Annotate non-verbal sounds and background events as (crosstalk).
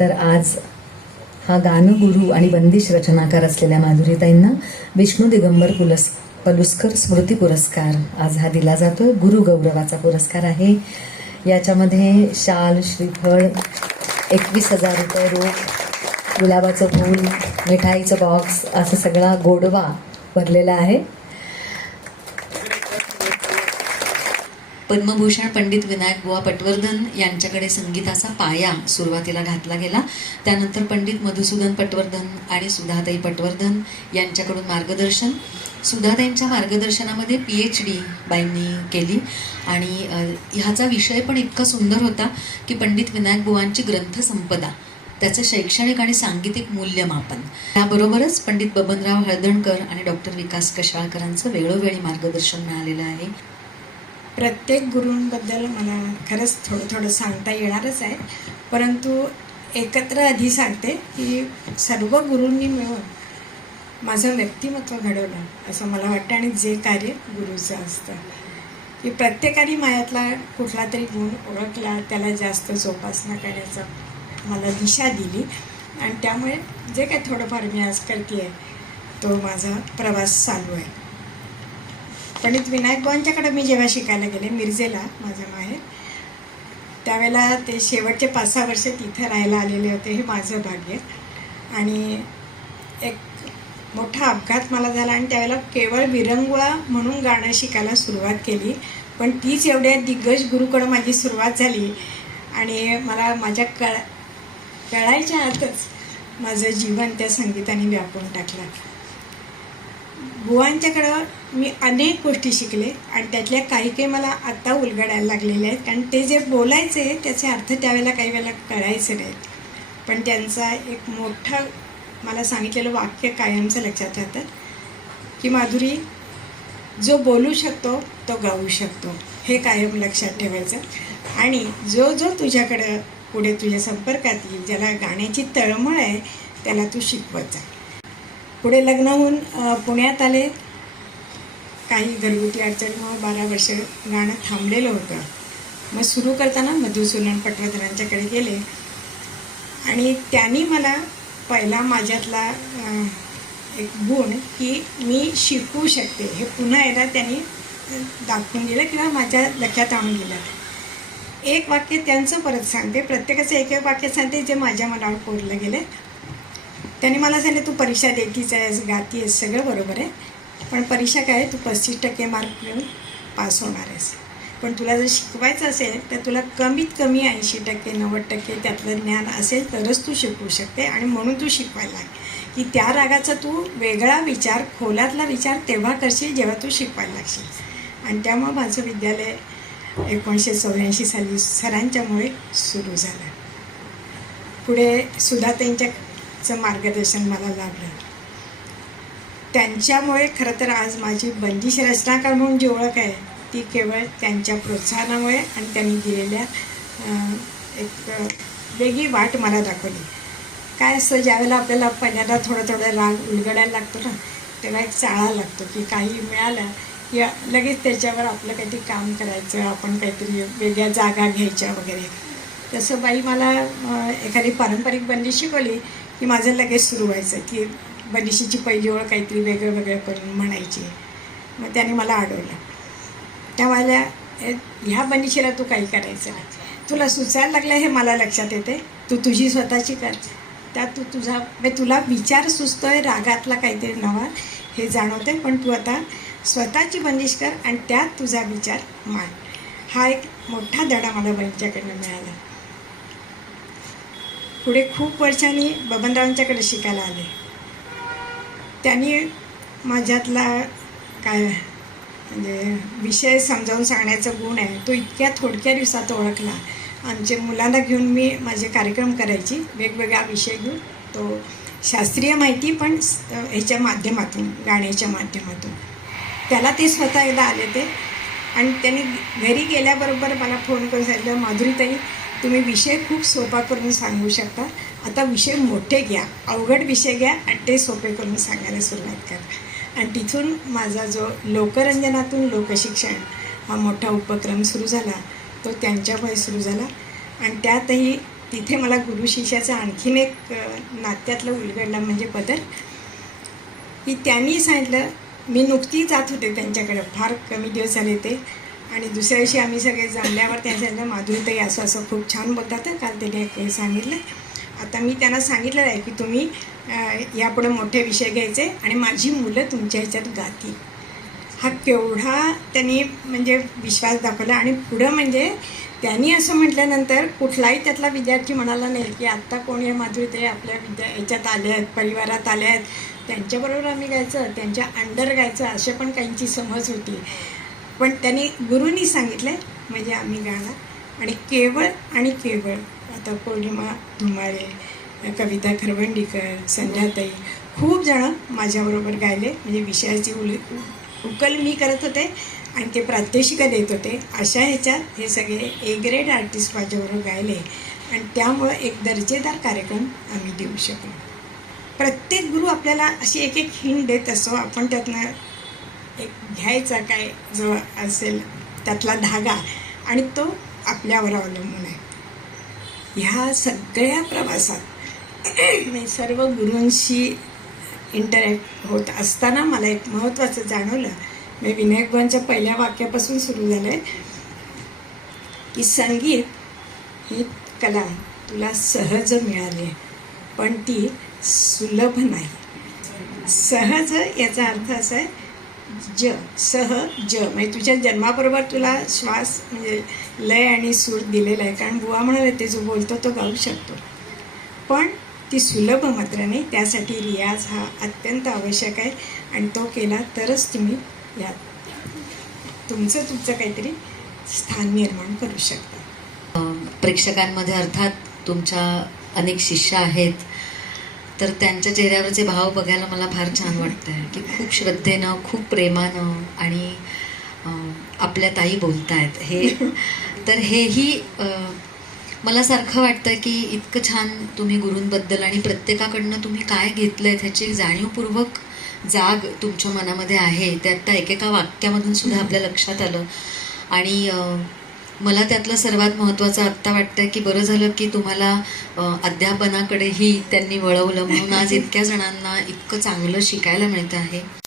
तर आज हा गानगुरू आणि बंदिश रचनाकार असलेल्या माधुरीताईंना विष्णू दिगंबर पुलस पलुस्कर स्मृती पुरस्कार. आज हा दिला जातो गुरु गौरवाचा पुरस्कार आहे. याच्यामध्ये शाल श्रीफळ एकवीस हजार रुपये रोख गुलाबाचं फूल मिठाईचं बॉक्स असं सगळा गोडवा भरलेला आहे. पद्मभूषण पंडित विनायक बुवा पटवर्धन यांच्याकडे संगीताचा पाया सुरुवातीला घातला गेला. त्यानंतर पंडित मधुसूदन पटवर्धन आणि सुधाताई पटवर्धन यांच्याकडून मार्गदर्शन. सुधाताईंच्या मार्गदर्शनामध्ये पी एच डी बाईंनी केली. आणि ह्याचा विषय पण इतका सुंदर होता की पंडित विनायक बुवांची ग्रंथसंपदा त्याचं शैक्षणिक आणि सांगीतिक मूल्यमापन. त्याबरोबरच पंडित बबनराव हळदणकर आणि डॉक्टर विकास कशाळकरांचं वेळोवेळी मार्गदर्शन मिळालेलं आहे. प्रत्येक गुरूंबद्दल मला खरंच थोडं थोडं सांगता येणारच आहे. परंतु एकत्र आधी सांगते की सर्व गुरूंनी मिळून माझं व्यक्तिमत्व घडवलं असं मला वाटतं आणि जे कार्य गुरुचं असतं. की प्रत्येकाने मायातला कुठला तरी गुण ओळखला त्याला जास्त जोपासना करण्याचा मला दिशा दिली. आणि त्यामुळे जे काय थोडंफार मी आज करते तो माझा प्रवास चालू आहे. पंडित विनायक बुवांच्याकडे मी जेव्हा शिकायला गेले मिरजेला माझं माहेर त्यावेळेला ते शेवटचे पाच सहा वर्ष तिथं राहायला आलेले होते हे माझं भाग्य. आणि एक मोठा अपघात मला झाला आणि त्यावेळेला केवळ विरंगुळा म्हणून गाणं शिकायला सुरुवात केली पण तीच एवढ्या दिग्गज गुरुकडं माझी सुरुवात झाली. आणि मला माझ्या कळ कळायच्या आतच माझं जीवन त्या संगीताने व्यापून टाकलं. बुवांच्याकडं मी अनेक गोष्टी शिकले आणि त्यातल्या काही काही मला आत्ता उलगडायला लागलेल्या आहेत. कारण ते जे बोलायचे त्याचे अर्थ त्यावेळेला काही वेळेला कळायचे नाहीत. पण त्यांचा एक मोठं मला सांगितलेलं वाक्य कायमचं लक्षात राहतं की माधुरी जो बोलू शकतो तो गाऊ शकतो. हे कायम लक्षात ठेवायचं. आणि जो जो तुझ्याकडं पुढे तुझ्या संपर्कात येईल ज्याला गाण्याची तळमळ आहे त्याला तू शिकवत जा. पुढे लग्न होऊन पुण्यात आले. काही घरगुती अडचणीमुळे हो, बारा वर्ष गाणं थांबलेलं होतं. मग सुरू करताना मधुसूदन पटवर्धनांच्याकडे गेले. आणि त्यांनी मला पहिला माझ्यातला एक गुण की मी शिकू शकते. हे पुन्हा एकदा त्यांनी दाखवून दिलं किंवा माझ्या लक्षात आणून दिलं. एक वाक्य त्यांचं परत सांगते. प्रत्येकाचं एक एक वाक्य सांगते जे माझ्या मनावर कोरलं गेलं त्यांनी मला सांगितलं तू परीक्षा देतीच आहेस गाती आहेस सगळं बरोबर आहे. पण परीक्षा काय आहे? तू पस्तीस टक्के मार्क मिळून पास होणार आहेस. पण तुला जर शिकवायचं असेल तर तुला कमीत कमी ऐंशी टक्के नव्वद टक्के त्यातलं ज्ञान असेल तरच तू शिकवू शकते. आणि म्हणून तू शिकवायला लाग की त्या रागाचा तू वेगळा विचार खोलातला विचार तेव्हा करशील जेव्हा तू शिकवायला लागशील. आणि त्यामुळं माझं विद्यालय एकोणीसशे चौऱ्याऐंशी साली सरांच्यामुळे सुरू झालं. पुढे चं मार्गदर्शन मला लाभलं त्यांच्यामुळे खरं तर आज माझी बंदिश रचनाकार म्हणून जी ओळख आहे ती केवळ त्यांच्या प्रोत्साहनामुळे आणि त्यांनी दिलेल्या एक वेगळी वाट मला दाखवली. काय असतं ज्यावेळेला आपल्याला पहिल्यांदा थोडं थोडं राग उलगडायला लागतो ना तेव्हा एक चाळा लागतो की काही मिळालं की लगेच त्याच्यावर आपलं काहीतरी काम करायचं आपण काहीतरी वेगळ्या जागा घ्यायच्या वगैरे. तसं बाई मला एखादी पारंपरिक बंदी शिकवली की माझं लगेच सुरू व्हायचं की बनिशीची पहिली ओळ काहीतरी वेगळं वेगळं करून म्हणायची. मग त्याने मला अडवलं त्या मला ह्या बनिशीला तू काही करायचं नाही. तुला सुचायला लागलं हे मला लक्षात येते तू तुझी स्वतःची कर. त्यात तू तुझा म्हणजे तुला विचार सुचतो आहे रागातला काहीतरी नवा हे जाणवते पण तू आता स्वतःची बंदिश कर आणि त्यात तुझा विचार मान हा एक मोठा धडा मला बहिणीच्याकडनं मिळाला. पुढे खूप वर्षांनी बबनरावांच्याकडे शिकायला आले. त्यांनी माझ्यातला काय म्हणजे विषय समजावून सांगण्याचा गुण आहे तो इतक्या थोडक्या दिवसात ओळखला. आमचे मुलांना घेऊन मी माझे कार्यक्रम करायची वेगवेगळा विषय घेऊन तो शास्त्रीय माहिती पण ह्याच्या माध्यमातून गाण्याच्या माध्यमातून. त्याला ते स्वतः एकदा आले ते. आणि त्यांनी घरी गेल्याबरोबर मला फोन करून सांगितलं माधुरीताई तुम्ही विषय खूप सोपा करून सांगू शकता. आता विषय मोठे घ्या अवघड विषय घ्या आणि ते सोपे करून सांगायला सुरुवात करा. आणि तिथून माझा जो लोकरंजनातून लोकशिक्षण हा मोठा उपक्रम सुरू झाला तो त्यांच्यामुळे सुरू झाला. आणि त्यातही तिथे मला गुरु शिष्याचा आणखीन एक नात्यातलं उलगडला म्हणजे बदल. की त्यांनी सांगितलं मी नुकतीच जात होते त्यांच्याकडे फार कमी दिवस झाले ते. आणि दुसऱ्या दिवशी आम्ही सगळे जमल्यावर त्यांच्या माधुरी माधुरीताई असं असं खूप छान बोलतात काल त्यांनी हे सांगितलं. आता मी त्यांना सांगितलं आहे की तुम्ही यापुढे मोठे विषय घ्यायचे आणि माझी मुलं तुमच्या ह्याच्यात गातील. हा केवढा त्यांनी म्हणजे विश्वास दाखवला आणि पुढं म्हणजे त्यांनी असं म्हटल्यानंतर कुठलाही त्यातला विद्यार्थी म्हणाला नाही की आत्ता कोणी आहे माधुरी आपल्या विद्या याच्यात आले आहेत परिवारात आले आहेत. त्यांच्याबरोबर आम्ही गायचं त्यांच्या अंडर गायचं असे पण काहींची समज होती. पण त्यांनी गुरुनी सांगितलं म्हणजे आम्ही गाणार. आणि केवळ आणि केवळ आता पौर्णिमा धुमारे कविता खरवंडीकर संध्याताई खूप जणं माझ्याबरोबर गायले. म्हणजे विषयाची उल उकल मी करत होते आणि ते प्रात्यक्षिकं देत होते. अशा ह्याच्यात हे सगळे ए ग्रेड आर्टिस्ट माझ्याबरोबर गायले. आणि त्यामुळं एक दर्जेदार कार्यक्रम आम्ही देऊ शकलो. प्रत्येक गुरु आपल्याला अशी एक एक हिंट देत असतो आपण त्यातनं एक घ्यायचा काय जो असेल त्यातला धागा आणि तो आपल्यावर अवलंबून आहे. ह्या सगळ्या प्रवासात मी सर्व गुरूंशी इंटरॅक्ट होत असताना मला एक महत्त्वाचं जाणवलं. मी विनायक बुवांच्या पहिल्या वाक्यापासून सुरू झालं आहे की संगीत ही कला तुला सहज मिळाली आहे पण ती सुलभ नाही. सहज याचा अर्थ असा आहे ज सह ज. म्हणजे तुझ्या जन्माबरोबर तुला श्वास म्हणजे लय आणि सूर दिलेला आहे. कारण बुवा म्हणाले ते जो बोलतो तो गाऊ शकतो. पण ती सुलभ मात्र नाही त्यासाठी रियाज हा अत्यंत आवश्यक आहे आणि तो केला तरच तुम्ही या तुमचं तुमचं काहीतरी स्थान निर्माण करू शकता. प्रेक्षकांमध्ये अर्थात तुमच्या अनेक शिष्य आहेत. तर त्यांच्या चेहऱ्यावरचे भाव बघायला मला फार छान वाटतंय की खूप श्रद्धेनं खूप प्रेमानं आणि आपल्या ताई बोलतायत. हे (laughs) तर हेही मला सारखं वाटतं की इतकं छान तुम्ही गुरूंबद्दल आणि प्रत्येकाकडनं तुम्ही काय घेतलंय ह्याची जाणीवपूर्वक जाग तुमच्या मनामध्ये आहे. ते आत्ता एकेका वाक्यामधून सुद्धा आपल्या लक्षात आलं. आणि मला त्यातलं सर्वात महत्त्वाचं आत्ता वाटतं की बरं झालं की तुम्हाला अध्यापनाकडेही त्यांनी वळवलं. म्हणून आज इतक्या जणांना इतकं चांगलं शिकायला मिळतं आहे.